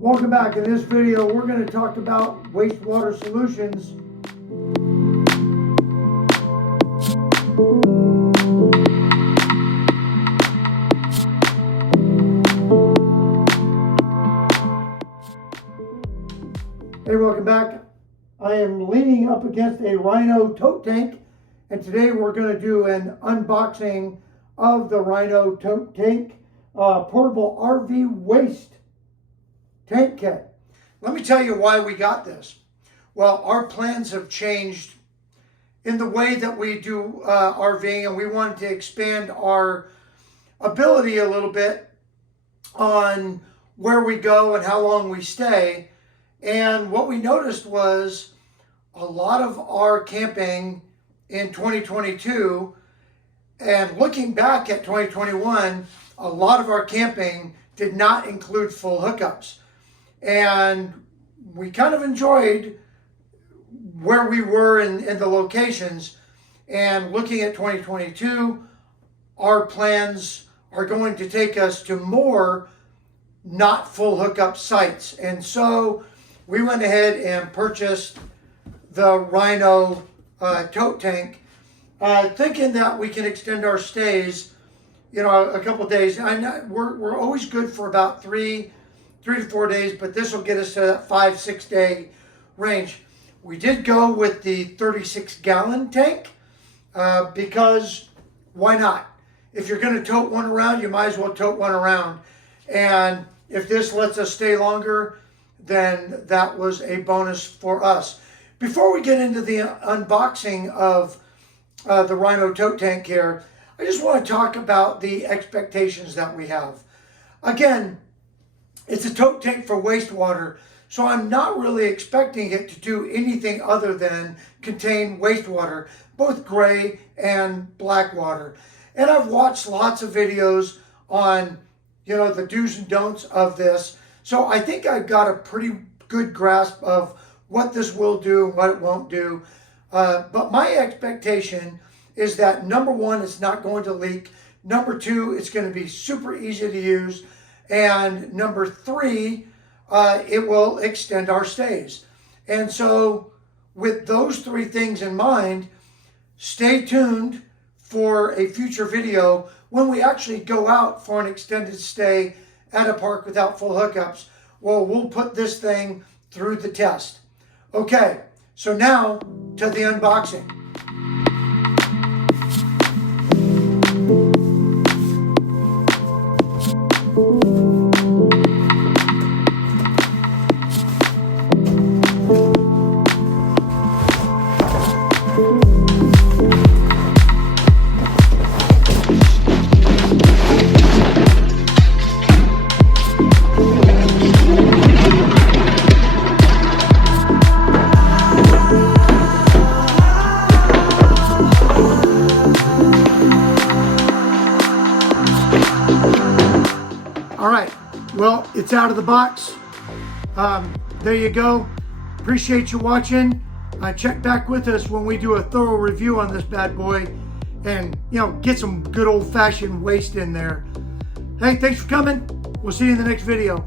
Welcome back. In this video, we're going to talk about wastewater solutions. Hey, welcome back. I am leaning up against a Rhino tote tank, and today we're going to do an unboxing of the Rhino tote tank portable RV waste tank kit. Let me tell you why we got this. Well, our plans have changed in the way that we do RVing, and we wanted to expand our ability a little bit on where we go and how long we stay. And what we noticed was a lot of our camping in 2022, and looking back at 2021, a lot of our camping did not include full hookups. And we kind of enjoyed where we were in the locations. And looking at 2022, our plans are going to take us to more not full hookup sites. And so we went ahead and purchased the Rhino tote tank, thinking that we can extend our stays, a couple days. We're always good for about three to 4 days, but this will get us to that 5-6 day range. We did go with the 36-gallon tank because why not? If you're going to tote one around, you might as well tote one around. And if this lets us stay longer, then that was a bonus for us. Before we get into the unboxing of the Rhino tote tank here, I just want to talk about the expectations that we have. Again, it's a tote tank for wastewater, so I'm not really expecting it to do anything other than contain wastewater, both gray and black water. And I've watched lots of videos on, the do's and don'ts of this. So I think I've got a pretty good grasp of what this will do and what it won't do. But my expectation is that number one, it's not going to leak. Number two, it's going to be super easy to use. And number three, it will extend our stays. And so with those three things in mind, stay tuned for a future video when we actually go out for an extended stay at a park without full hookups. Well, we'll put this thing through the test. Okay, so now to the unboxing. All right, well, it's out of the box. There you go. Appreciate you watching. Check back with us when we do a thorough review on this bad boy and, get some good old-fashioned waste in there. Hey, thanks for coming. We'll see you in the next video.